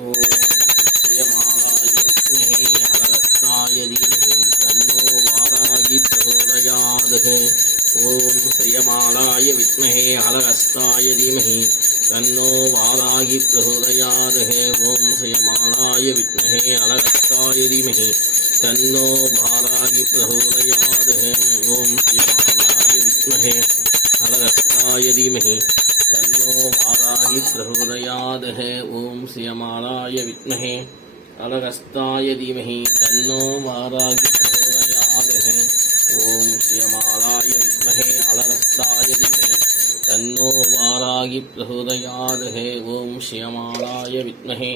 ஓம் ஸ்ரீயமாலாய வித்மஹே ஹலஹஸ்தாய தீமஹி தன்னோ வாராகி பிரசோதயாத். ஓம் ஸ்ரீயமாலாய வித்மஹே ஹலஹஸ்தாய தீமஹி தன்னோ வாராகி பிரசோதயாத். ஓம் ஸ்ரீயமாலாய வித்மஹே ஹலஹஸ்தாய தீமஹி தன்னோ வாராகி பிரசோதயாத். ஓம் ஸ்ரீயமாலாய வித்மஹே ஹலஹஸ்தாய தீமஹி तन्नो वाराहि प्रचोदयात्. ओम श्रियमालाय विद्महे अलगस्ताय धीमहि तन्नो वाराहि प्रचोदयात्. ओम श्रियमालाय विद्महे अलगस्ताय धीमहि तन्नो वाराहि प्रचोदयात्. ओम श्रियमालाय विद्महे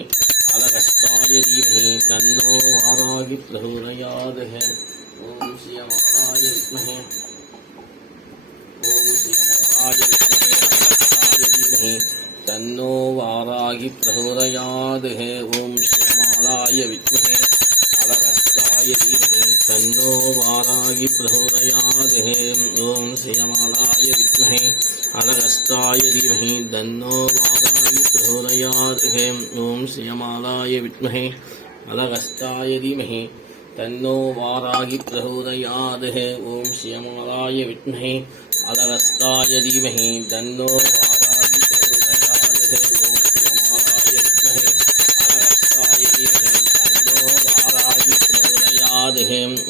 अलगस्ताय धीमहि तन्नो वाराहि प्रचोदयात्. ओम श्रियमालाय विद्महे तन्नो वाराहि प्रचोदयात्. ओम श्रीयमालाय विद्महे अलगस्ताय धीमहि तन्नो वाराहि प्रचोदयात्. ओम श्रीयमालाय विद्महे अलगस्ताय धीमहि तन्नो वाराहि प्रचोदयात्. ओम श्रीयमालाय विद्महे अलगस्ताय धीमहि तन्नो वाराहि प्रचोदयात्. ओम श्रीयमालाय विद्महे अलगस्ताय धीमहि तन्नो वाराहि प्रचोदयात्.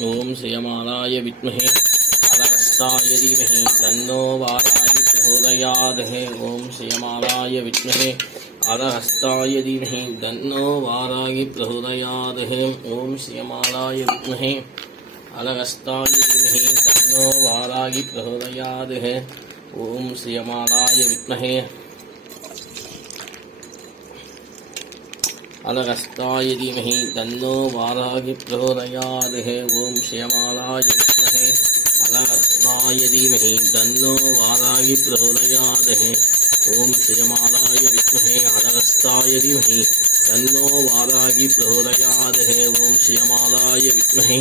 ओम श्रीयमालाय विद्महे अलगस्ताय धीमहि तन्नो वाराहि प्रचोदयात्. ओम श्रीयमालाय विद्महे अलगस्ताय धीमहि तन्नो वाराहि प्रचोदयात्. ओम श्रीयमालाय विद्महे अलगस्ताय धीमहि तन्नो वाराहि प्रचोदयात्. ओम श्रीयमालाय विद्महे अलगस्ताय धीमहि तन्नो वाराहि प्रचोदयात्. ओम श्रीयमालाय विद्महे अलगस्ताय धीमहि तन्नो वाराहि प्रचोदयात्. ओम श्रीयमालाय विद्महे अलगस्ताय धीमहि तन्नो वाराहि प्रचोदयात्. ओम श्रीयमालाय विद्महे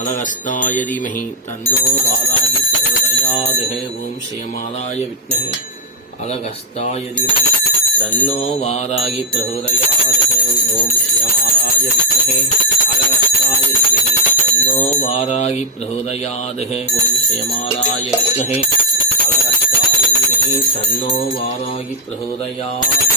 अलगस्ताय धीमहि तन्नो वाराहि प्रचोदयात्. ओम श्रीयमालाय विद्महे अलगस्ताय धीमहि तन्नो वाराहि प्रचोदयात्. ओम श्रीयमालाय विद्महे अलगस्ताय धीमहि तन्नो वाराहि प्रचोदयात्. ओम श्रीयमालाय विद्महे अलगस्ताय धीमहि तन्नो वाराहि प्रचोदयात्.